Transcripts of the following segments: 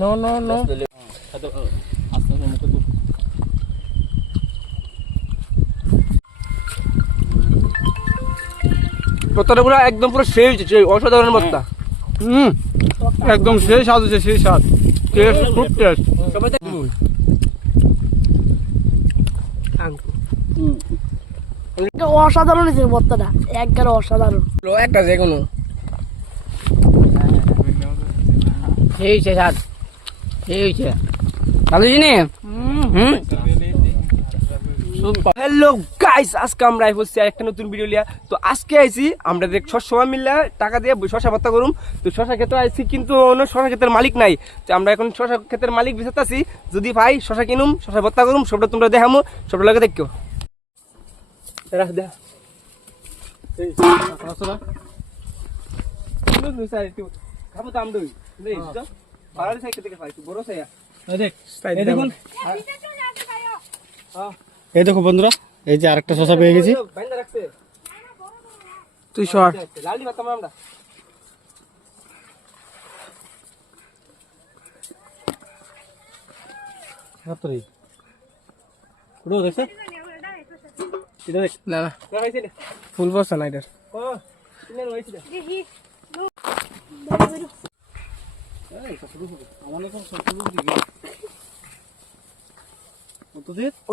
No no no ভর্তাটা পুরো একদম পুরো সেই হয়েছে, অসাধারণ ভর্তা। একদম সেই স্বাদ হচ্ছে, সেই স্বাদ, টেস্ট খুব টেস্ট। অসাধারণ হয়েছে ভর্তাটা, একবারে অসাধারণ। একটা যে কোনো সেই হয়েছে স্বাদ, সেই হয়েছে ভালো জিনিস। হ্যালো গাইস, আজকে আমরা আইছি একটা নতুন ভিডিও লিয়া। তো আজকে আইছি আমরা সবসময় মিললে টাকা দিয়ে শশা ভর্তা করুম। তো শশা ক্ষেত্রে আইছি, কিন্তু অন্য শশা ক্ষেত্রের মালিক নাই। তো আমরা এখন শশা ক্ষেত্রের মালিক বিচারতেছি, যদি ভাই শশা কিনুম, শশা ভর্তা করুম, সবটা তোমরা দেখামো, সবটা লাগে দেখো। এই দেখো বন্ধুরা, এই যে আরেকটা শশা পেয়ে গেছি। তুই শর্ট লালি বাতাম আমরা হাতরি পুরো দেখছ, এটা দেখ না না ফুল বসা না এটার।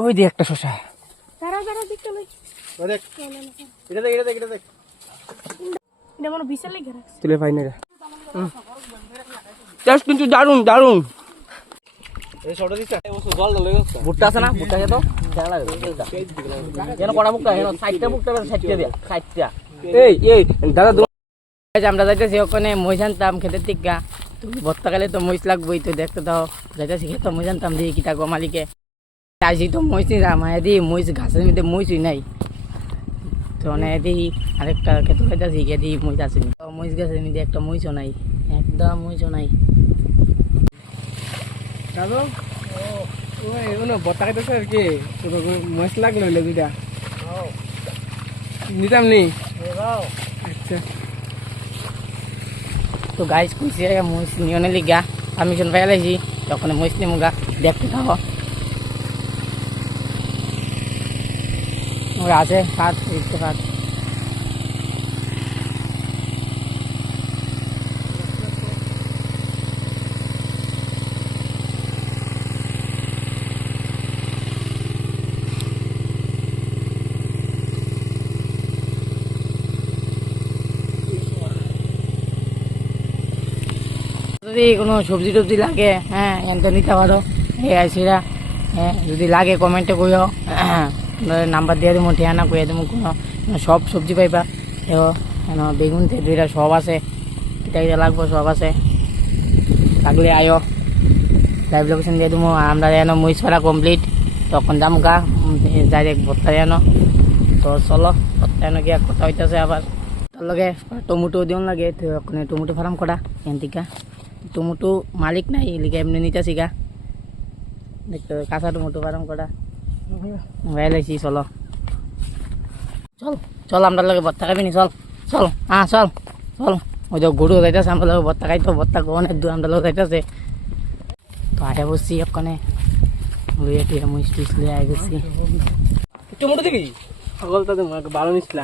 ওই দিয়ে একটা শশা, তুলে পাই না কিন্তু দারুন দারুন। ভুট্টা আছে না, ভুট্টা খেতো কেন কড়া ভুট্টা কেন সাইডটা ভুট্টা সাইডটা দিয়া সাইডটা। এই দাদা আমরা যাইতেছি ওখানে মই জানতাম খেতে টিকা, বর্তাকালে তো মহিষ লাগবোই, তো দেখতে দাও যাইতেছি খেতে মই জানতাম দিয়ে কিতা গো মালিকে আসি তো মহিষ নি রামায় দিই মহিষ ঘাসের মধ্যে মহিষই নাই। তো অনেক দিই আরেকটা খেতে খাইতেছি গিয়ে দিই মহিষ আসেনি, মহিষ গাছের মধ্যে একটা মহিষও নাই, একদম মহিষও নাই। দাদু ওই বত্তা খাইতেছে আর কি, মহিষ লাগলো হইলে দুইটা নিতাম নি। আচ্ছা তো গাইজ কইছে মহিষ নিয়নে লিগা পারমিশন পাই লাইছি, তখন মহিষ নিমু গা দেখতে থাকো। আছে খাত দেখতে খাত যদি কোনো সবজি টবজি লাগে, হ্যাঁ এনটা নিতে পারো এই আইসিরা। হ্যাঁ যদি লাগে কমেন্টে কইও, নাম্বার দিয়ে দেবো, ঠিকানা কইয়া দেবো। কোনো সব সবজি পাইবা, দেখো বেগুন দুইটা সব আছে, এটা এটা লাগবো সব আছে, লাগলে আয়ো, লাইভ লোকেশন দিয়ে দেবো। আমরা এনো মহিষ ফেরা কমপ্লিট, তখন যাম গা ডাইরেক্ট ভর্তা এনো। তো চলো ভর্তা এনো গিয়া কথা হইতেছে আবার তার লগে টমেটো দিও লাগে, তো ওখানে টমেটো ফার্ম করা এখান থেকে টমেটো মালিক নাই, লিখে এমনি নিতেছি গা দেখতে কাঁচা টমেটো ফার্ম করা লাইছি। চলো চল চল আমরা লগে ভর্তা খাবি নি, চল চল হ্যাঁ চল চল। ওই যে গরু যাইতেছে আমরা লোক ভর্তা খাইতো, ভর্তা অনেক দূর আমরা লোক যাইতেছে। তো আটে বসছি ওখানে লুয়ে টুয়ে মুইস টুইস লুয়ে আই গেছি। টমেটো দিবি সকলটা দেবো ভালো নিচ্ছিল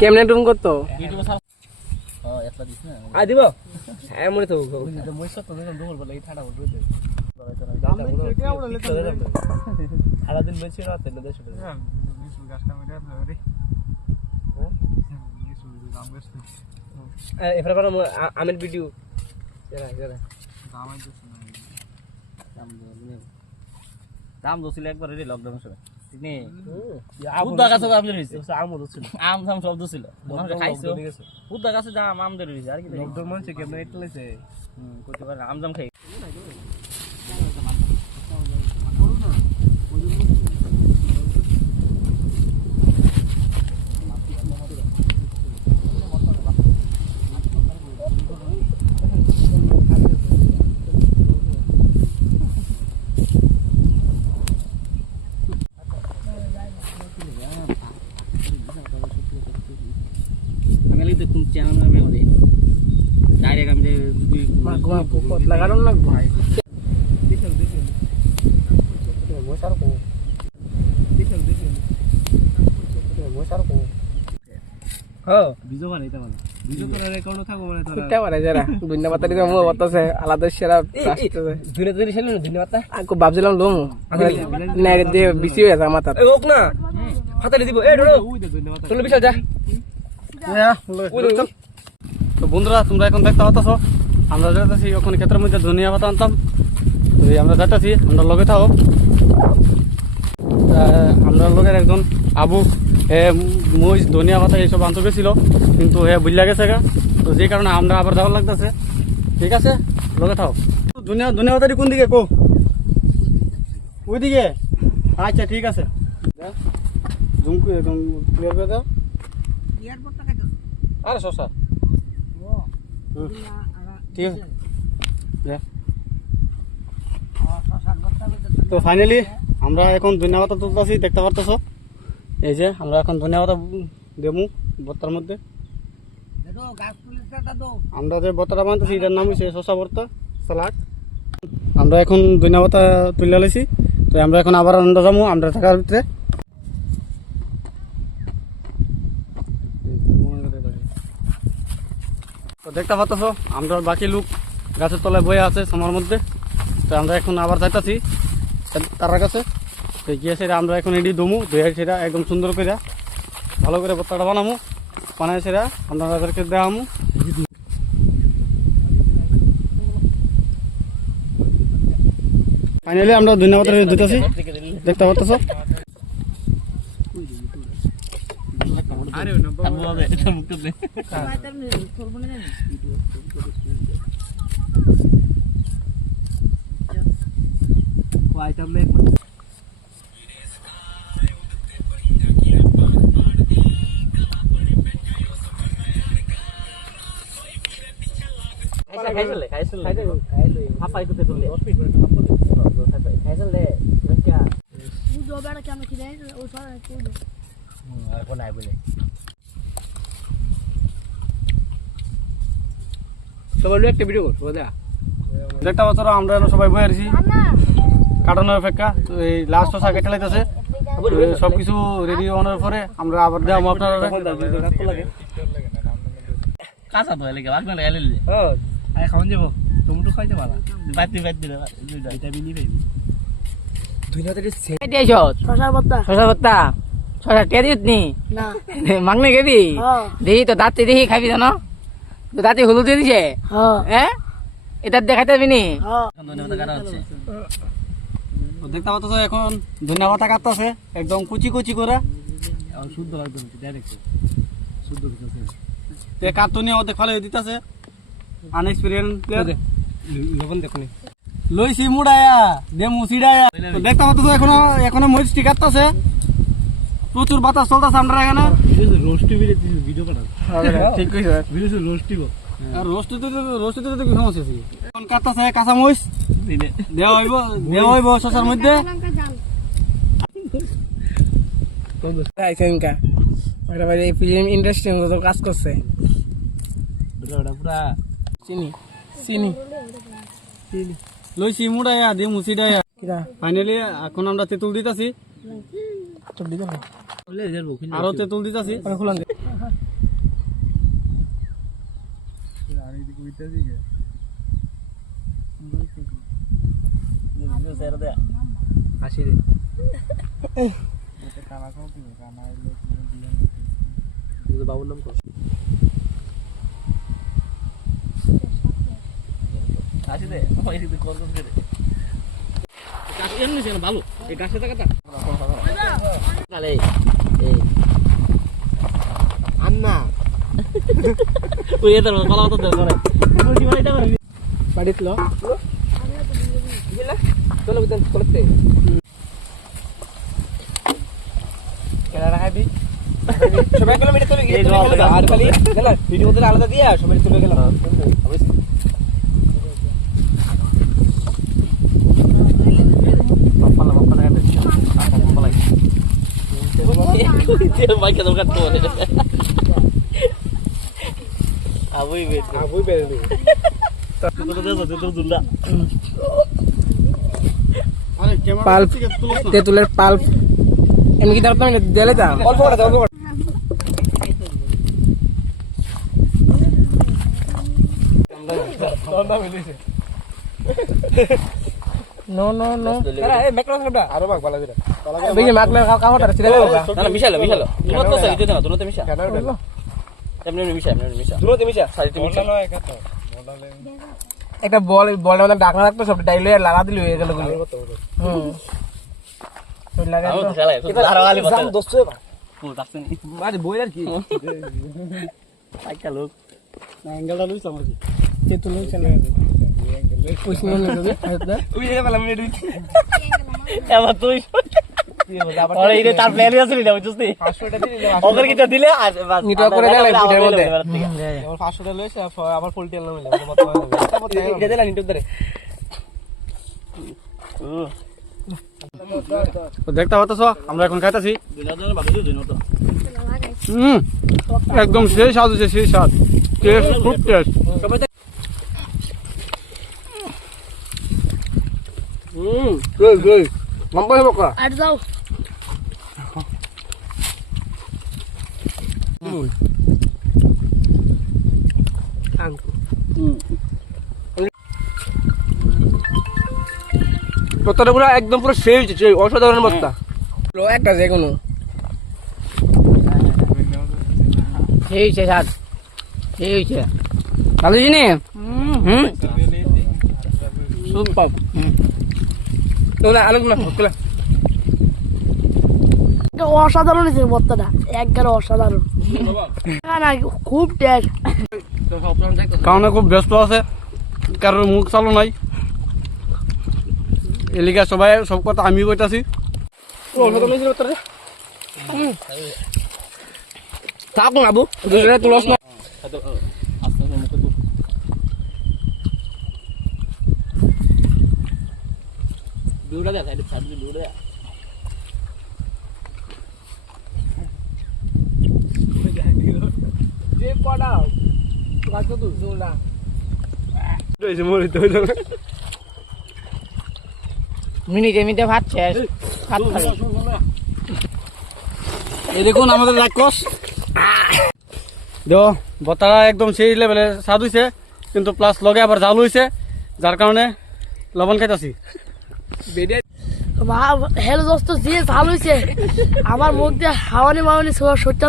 কেমনে টুম করতো দিব হ্যাঁ মনে তো সারাদিন বেশি রাতে এবার আমের ভিডিও দাম দোছিল একবার লকডাউনের সময় আম দাম সব দোছিল খাইছো বুদ্ধা গাছে দাম আম ধরে রয়েছে আর কি করতে পারে আম দাম খাই। পতলা কারণ লাগবো ভাবছিলাম লোম বেশি হয়ে যায় মাথা না হাতালে দিব চলো বিশাল যা তো বন্ধুরা তোমরা এখন দেখতে পাচ্ছ আমরা যাইতেছি ওখানে ক্ষেত্রের মধ্যে ধনিয়া পাতা আনতাম তো এই আমরা যাইতেছি আমরা লগে থাকো আমরা লগের একজন আবু মহিষ ধনিয়া পাতা এইসব আনতে গেছিল কিন্তু বুঝলা গেছে গা তো যে কারণে আমরা আবার যাওয়ার লাগতেছে ঠিক আছে লগে থাকো ধনিয়া পাতাটি কোন দিকে কো ওইদিকে আচ্ছা ঠিক আছে জুম করে একদম ক্লিয়ার করে দাও আরে শশা ঠিক আছে তো ফাইনালি আমরা এখন ধনিয়া পাতা তুলতেছি দেখতে পারতেছ এই যে আমরা এখন ধনিয়া পাতা দেবো বর্তার মধ্যে আমরা যে বর্তাটা বানতেছি এটার নাম হচ্ছে শশা ভর্তা সালাড আমরা এখন ধনিয়া পাতা তুলে লাইছি তো আমরা এখন আবার আনন্দ যাবো আমরা থাকার ভিতরে তো দেখতে পাচ্ছ আমরা বাকি লোক গাছের তলায় বয়ে আছে সময়ের মধ্যে তো আমরা এখন আবার যাইতাছি তার কাছে তো গিয়ে সেটা আমরা এখন এডি দমু ধুয়ে সেটা একদম সুন্দর করে ভালো করে ভর্তাটা বানাবো বানাই সেটা আপনাদেরকে দেখামু ফাইনালি আমরা ধন্যবাদ দিতেছি দেখতে পাচ্ছ একটা ভিডিও করবো দেখতে পাচ্ছ আমরা সবাই বয়ে আছি কাটানোর অপেক্ষা তো এই লাস্ট শশা কেটে লাইতেছে সবকিছু রেডি হওয়ার পরে আমরা আবার দেওয়া আপনারা কাঁচা তো এলাকা বাকি না এলে আয় খাওয়ান যাবো টমেটো খাইতে পারা বাতি বাতি ভিটামিনই পাইবি শশার ভর্তা শশা ভর্তা শশা কে দিস নি না মাগনে খেবি হ্যাঁ দেখি তো দাঁতে দেখি খাবি জানো তো দাঁতে হলুদ দিয়ে দিছে হ্যাঁ হ্যাঁ এটা দেখাতে পাবি নি হ্যাঁ ধন্যবাদ কারা হচ্ছে দেখতে পাচ্ছ এখন ধনিয়া পাতা কাটতেছে একদম কুচি কুচি করে শুদ্ধ লাগবে ডাইরেক্ট শুদ্ধ কাটুনি ওদের ফলে দিতেছে আনএক্সপিরিয়েন্স প্লেয়ার লবণ দেখুন লইছি মুড়ায়া দেমু সিডায়া তো দেখতে পাচ্ছ এখনো এখনো মরিচ টিকাতেছে প্রচুর বাতাস চলতেছে আমরা এখানে রোস্টি ভিডিও পাঠান ঠিক কইছ ভিডিও রোস্টি আর রোস্টিতে তো কি সমস্যা আছে এখন কাটতেছে কাঁচা মরিচ দেওয়া হইব শশার মধ্যে ফিল্ম ইন্ডাস্ট্রি কাজ করছে পুরা চিনি চিনি লইছি মুড়ায়া দেমু সিডায়া ফাইনালি এখন আমরা তেঁতুল দিতেছি আরো তেঁতুল দিতেছি আসি রে বাবুর নাম কর আসি দে কল করে এমনি সেখানে ভালো এই গাছের টাকাটা আন্না ওই এদের কলা হতো করে বাড়িত লো চলো বিধান করতে খেলা খাবি সবাই গেলাম এটা চলে গিয়ে আর খালি গেল ভিডিও ওদের আলাদা দিয়া সবাই চলে গেলাম বাইকে দরকার তো আবুই বের আবুই বের পাল্প তেঁতুলের পাল্প এমনি কি তারপর দিলে তা অল্প করে দাও নো নো নো এই মেকলা খাটা আরো ভাগ ভালো দিরা বেগে মাকলা কাওটা ছিড়ে দাও না মিশালো দুটো সাইড দিতে না দুটোতে মিশা এমনি মিশা দুটোতে মিশা সাইডে মিশা একটা বল বলের মধ্যে ডাকনা রাখতো সব ডাইলে লাগা দিল হয়ে গেল গুলো লাগা আমি খেলাই আরো গালি জাম দোস্ত ও ডাকছেন আজ বই আর কি একটা লোক না অ্যাঙ্গেলটা লইছ আমার কে তুই চলে কুছ না হবে তুই এটা বলা আমি দিই এবার তুই আরে এটা তার প্ল্যান আছে না বুঝছিস 500 টাকা দিলে ওকে কিটা দিলে আর নিটা করে দিলে ভিডিওর মধ্যে আমার 500 টাকা লইছে আবার ফুল টেল না মিলে এটা দিলা নিটো ধরে তো দেখতে পাচ্ছ আমরা এখন খাইতেছি দিনাজনের বাবু দিন তো একদম সেই স্বাদ হচ্ছে সেই স্বাদ টেস্ট খুব টেস্ট গুড গুড লম্বা হবে কা আর যাও বস্তাটা পুরো একদম পুরো সেই হচ্ছে সেই অসাধারণ বস্তা একটা যে কোনো সেই হয়েছে স্বাদ সেই হয়েছে ভালো জিনিস সুপার তোলা আলোক না তোলা এটা অসাধারণ হয়েছে ভর্তাটা একবারে অসাধারণ না খুব টেস্ট কারণ খুব ব্যস্ত আছে কারোর মুখ চালু নাই এলিকা সবাই সব কথা আমি কইতাছি থাক না আবু দুজনে তুলস না বিউটা দে সাইড সাইড বিউটা যে পড়াও লাগতো তো জোলা মিনিটে মিনিটে ভাত শেষ ভাত খাবে এই দেখুন আমাদের রাক্ষস দেখো বতারা একদম সেই লেভেলে স্বাদ হয়েছে কিন্তু প্লাস লগে আবার জাল হয়েছে যার কারণে লবণ খাইতাছি হেলো দোস্ত যে ঝাল হয়েছে আমার মুখ দিয়ে হাওয়ানি মাওয়ানি সত্যি